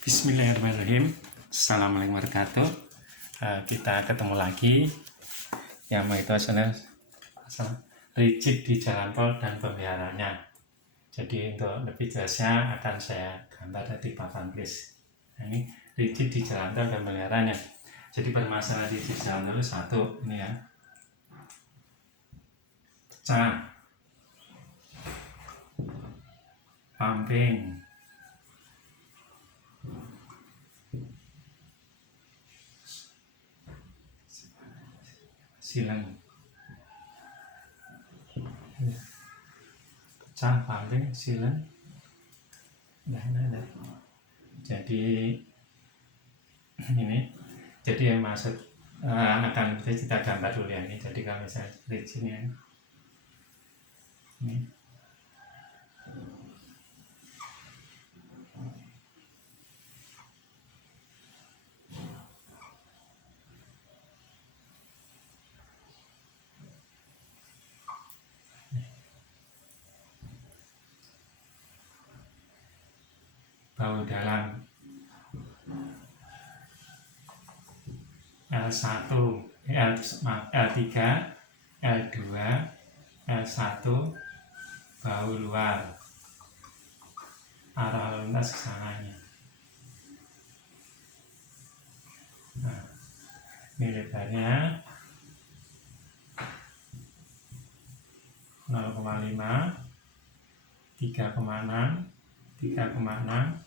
Bismillahirrahmanirrahim. Assalamualaikum warahmatullahi wabarakatuh. Kita ketemu lagi yang itu masalah rigid di jalan tol dan pemeliharaannya. Jadi untuk lebih jelasnya akan saya gambar di papan tulis. Nah, ini rigid di jalan tol dan pemeliharaannya. Jadi permasalahan rigid di jalan tol satu ini ya, pecah, pumping, silang, pecah, pumping, silang. Nah. Jadi ini, jadi yang maksud akan kita gambar dulu ya ini. Jadi kalau misalnya rigid ini, bahu dalam L1, L3, L2, L1, bahu luar, arah lalu lintas ke sananya. Nah, ini lebarnya 0,5, 3,6, 3,6,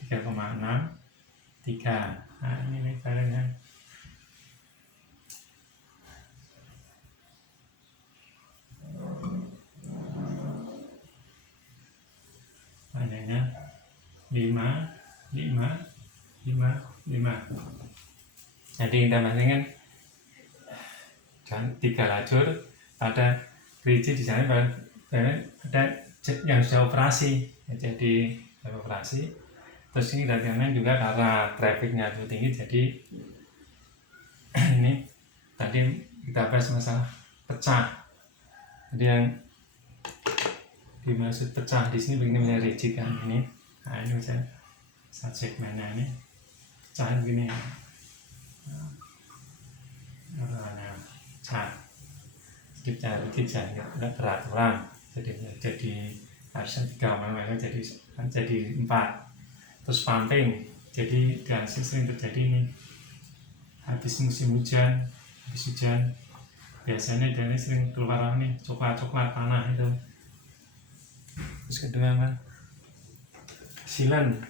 3,6, 3. Nah, ini lebarnya. Panjangnya 5, 5, 5, 5. Jadi kita masingkan dan 3 lajur, ada rigid di sana, ada yang sudah operasi. Jadi operasi. Terus ini dagangan juga karena trafiknya itu tinggi, jadi ini tadi kita bahas masalah pecah. Jadi yang dimaksud pecah di sini begini rigid kan ini. Nah ini misalnya segmennya ini pecah begini. Nah, pecah. Jadi pecah rigid nggak beraturan. Jadi harusnya 3 malah jadi 4. Terus pumping, jadi dan sering terjadi ini habis musim hujan, biasanya dia sering keluar nih coklat tanah itu. Terus kedua kan silen,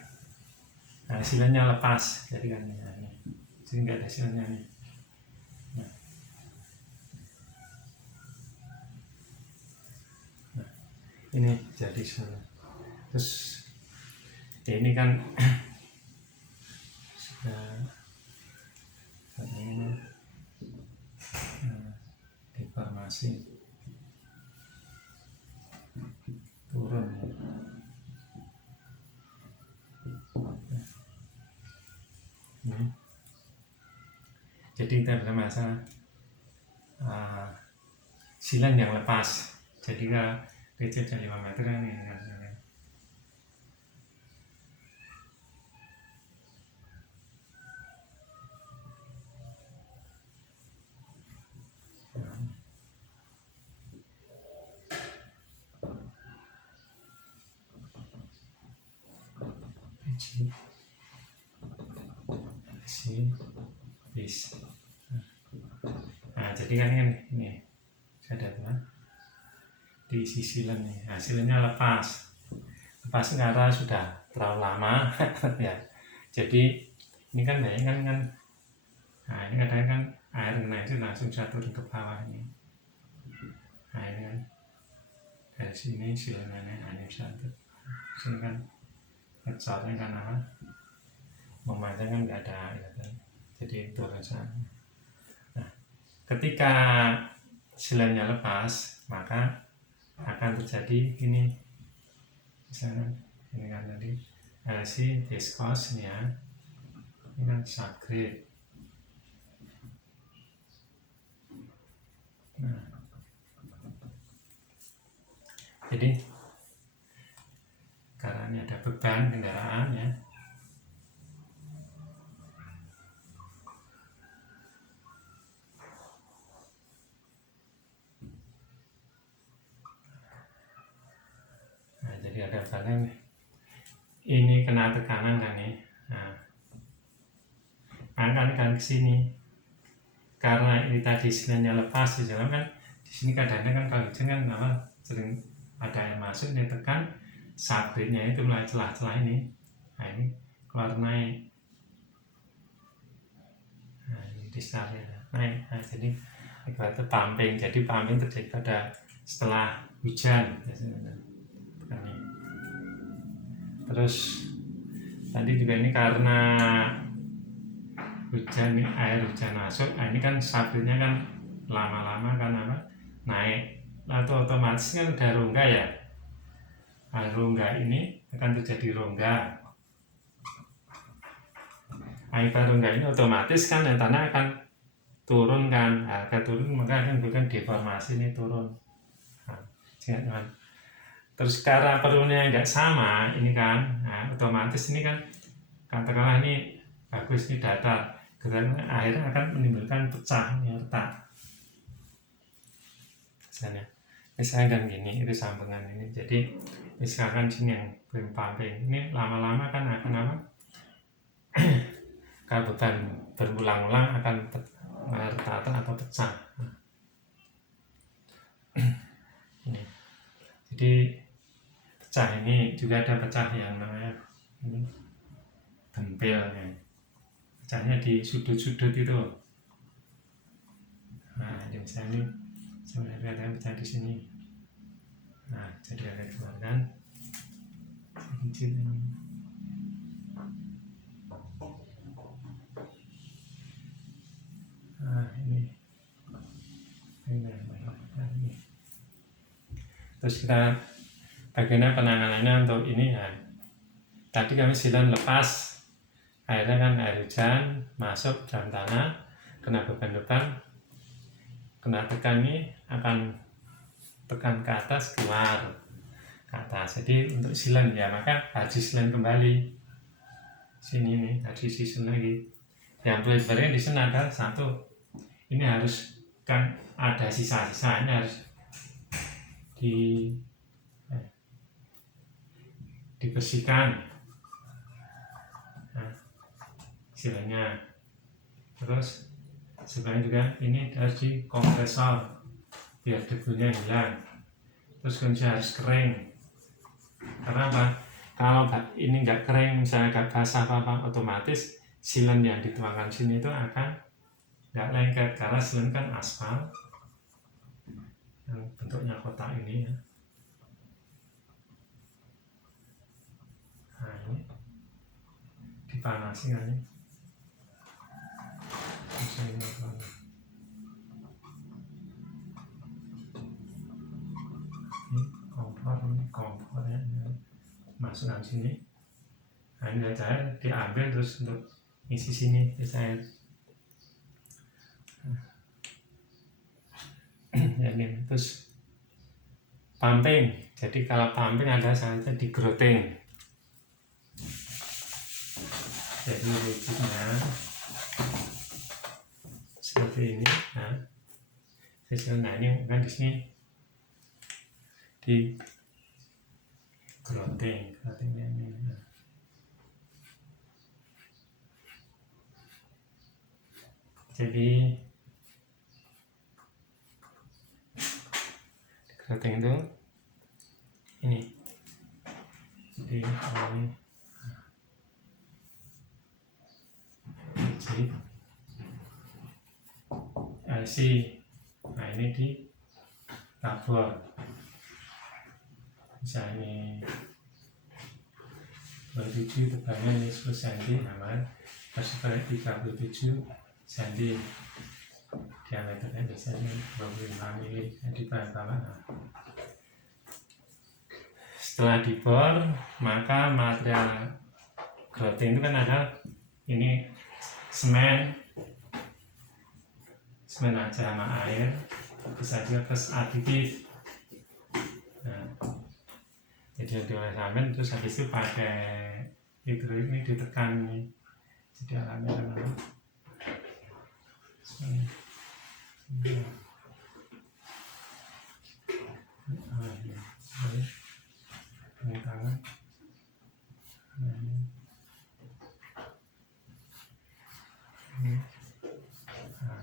nah silennya lepas, jadi kan ini sehingga nggak ada silennya nih. Nah, ini jadi silen. Terus ini kan sudah ini deformasi turun ya. Ini. Jadi kita ada masalah silen yang lepas. Jadi kalau rigid 5 meter kan ini kan. Bis. Nah, jadi kan ini ada teman di sisi silen nih. Nah, silennya lepas karena sudah terlalu lama ya. Jadi ini kan banyak kan nah ini kadang kan air kena itu langsung turun ke bawah ini. Nah ini kan dari sini silennya ini satu sini kan ngecornya kan apa memanjang kan nggak ada ya kan. Jadi turun sana. Nah ketika silennya lepas maka akan terjadi ini misalnya ini kan tadi si viskosnya ini kan subgrade. Nah, jadi karena ini ada beban kendaraan ya, jadi ada badan ini kena tekanan kan nih. Nah, angkat kan ke sini. Karena ini tadi silennya lepas di dalam kan, di sini kadang-kadang kan kalau hujan kan apa sering ada air masuk nih, tekan sabitnya itu mulai celah-celah ini. Nah ini keluar naik. Nah ini discharge naik. Nah jadi itu pumping. Jadi pumping terjadi pada setelah hujan. Terus tadi juga ini karena hujan, air hujan masuk, nah ini kan sabitnya kan lama-lama kan apa naik, atau otomatis kan udah rongga ya. Nah, rongga ini akan terjadi rongga. Nah, rongga ini otomatis kan tanah akan turun kan, harga turun maka akan bukan deformasi ini turun. Nah, jangan. Terus karena perlunya nggak sama ini kan, nah, otomatis ini kan katakanlah ini bagus, ini datar, karena akhirnya akan menimbulkan pecah yang retak. Misalnya kan gini, itu sambungan ini. Jadi misalkan sini yang pumping ini lama-lama kan akan apa? Kalau beban berulang-ulang akan retak atau pecah. Ini. Jadi pecah ini juga ada pecah yang namanya ini gempilnya. Pecahnya di sudut-sudut itu. Nah, ini misalnya ini sebenarnya ada yang pecah di sini. Nah, jadi ada keluarkan sedikit ini. Nah, ini. Terus kita bagaimana penanganannya untuk ini ya. Tadi kami silen lepas, akhirnya kan air hujan masuk dalam tanah, kena beban-beban, kena tekan ini akan tekan ke atas, keluar ke atas. Jadi untuk silen ya, maka harus silen kembali sini nih, harus silen lagi. Yang lebarnya di sini ada satu, ini harus kan ada sisa-sisanya, harus dibersihkan. Nah, silennya. Terus sebenarnya juga ini harus dikompresor biar debunya hilang. Terus kondisi harus kering. Karena apa? Kalau ini nggak kering, misalnya nggak basah apa otomatis silen yang dituangkan sini itu akan nggak lengket, karena silen kan aspal yang bentuknya kotak ini ya. Nah ini dipanasi kan ini. Ini kompor ya, masukkan sini. Nah ini cair diambil terus untuk isi sini cair. Ya, ini terus pumping. Jadi kalau pumping ada saatnya di growting. Jadi rigidnya seperti ini. Nah, ini kan di sini di growting ini. Jadi growting itu ini. Jadi ini IC. Nah ini di tabur. Misalnya 27 tebalnya ini 10 cm, nama sebanyak 37 cm, diameternya biasanya 25 mm di bahan bawah. Setelah dibor, maka material growting itu kan ada ini semen aja sama air, bisa juga plus aditif. Nah, jadi diolah sampai terus habis itu pakai hidrolik ini ditekan nih, jadi alamnya dengan ini tangan. Nah, ini. Nah,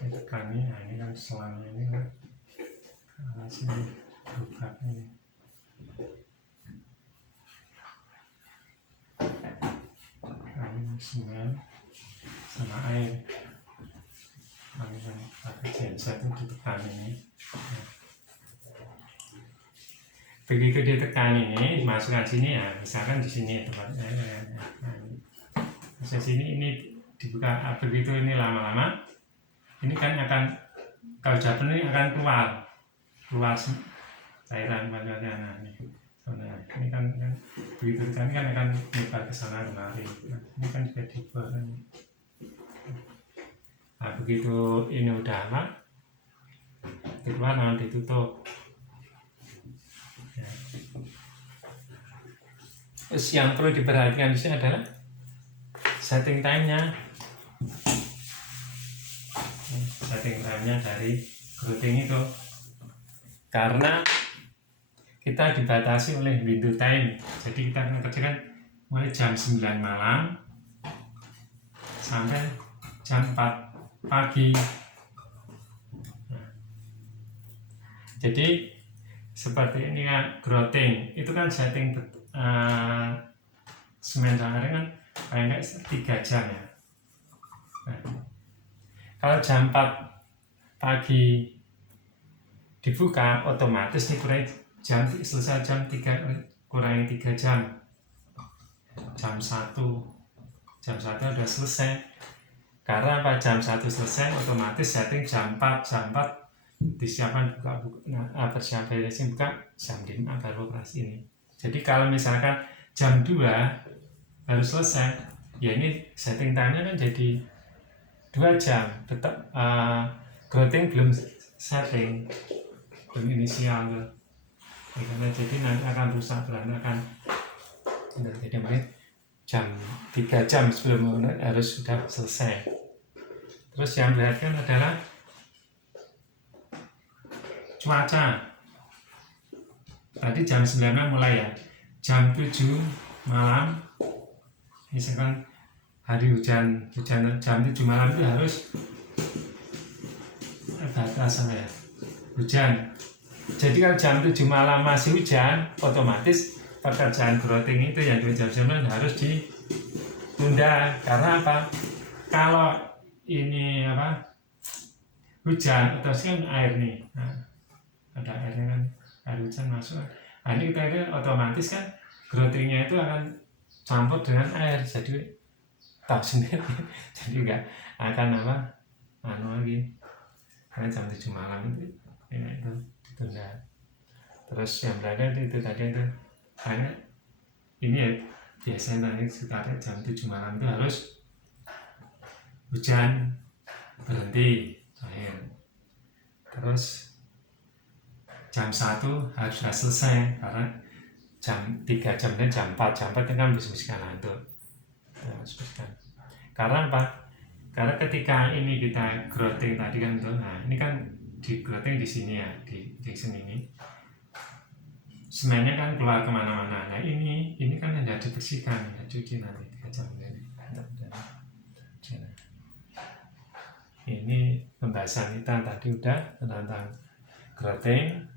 ini tekannya. Nah, ini kan selangnya ini kan ke arah sini buka ini. Nah, ini semen sama air. Nah, ini kan pakai genset itu ditekan ini. Nah, begitu ditekan ini, masukkan sini ya, misalkan di sini tempatnya. Nah, di sini ini dibuka. Begitu ini lama-lama, ini kan akan, kalau udah penuh ini akan keluar cairan badannya. Nah, ini kan begitu kan akan menyebar ke sana kemari. Nah, ini kan juga dibuat. Nah, begitu ini udah aman, keluar, nah ditutup. Ya. Terus yang perlu diperhatikan di sini adalah setting time-nya. Setting time-nya dari growthing itu, karena kita dibatasi oleh window time. Jadi kita akan kerjakan mulai jam 9 malam sampai jam 4 pagi. Nah, jadi seperti ini kan growthing itu kan setting semen sama air kan paling nggak 3 jam ya. Nah, kalau jam 4 pagi dibuka, otomatis dikurangi jam, selesai jam 3, kurangi 3 jam. Jam 1 udah selesai. Karena apa? Jam 1 selesai, otomatis setting jam 4 disiapkan buka. Nah, persiapan buka jam 5 baru operasi ini. Jadi kalau misalkan jam 2 baru selesai, ya ini setting time-nya kan jadi 2 jam. Tetap growthing belum setting, belum inisial. Karena jadi nanti akan rusak berantakan. Jadi jam 3 jam sebelum harus sudah selesai. Terus yang perhatikan adalah cuaca. Tadi jam 9 mulai ya, jam 7 malam, misalkan hari hujan jam 7 malam itu harus batas ya, hujan. Jadi kalau jam 7 malam masih hujan, otomatis pekerjaan growthing itu yang 2 jam 9 harus ditunda. Karena apa? Kalau ini hujan, terus kan air nih, nah, ada airnya kan, air hujan masuk. Nah, ini kita otomatis kan growthingnya itu akan campur dengan air, jadi tahu sendiri. Jadi enggak akan lagi. Karena jam 7 malam itu ditunda. Terus yang berada itu tadi itu hanya ini ya, biasanya nanti sekitar jam 7 malam itu harus hujan, berhenti air. Terus jam 1 harus sudah selesai, karena jam 3 jam dan jam 4 itu kan bisik-bisikan ngantuk. Karena apa? Karena ketika ini kita growthing tadi kan tuh, nah ini kan di growthing di sini ya, di sini ini semennya kan keluar kemana-mana. Nah ini kan tidak dibersihkan, ya cuci nanti 3 jam ini. Ini pembahasan kita tadi udah tentang growthing.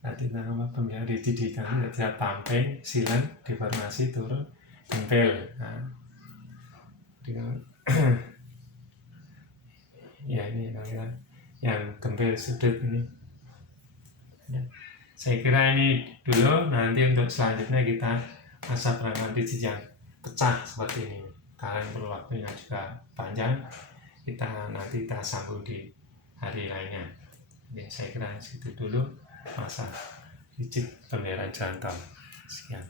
Tadi nama pemilihan didikan tidak pumping, silen, deformasi, turun, gempel. Nah, ya ini yang gempel sudut ini. Ya. Saya kira ini dulu, nanti untuk selanjutnya kita masa perangkat digit yang pecah seperti ini. Karena perlu waktunya juga panjang, nanti kita sambung di hari lainnya. Jadi saya kira segitu dulu masa digit pemeliharaan jalan tol. Sekian.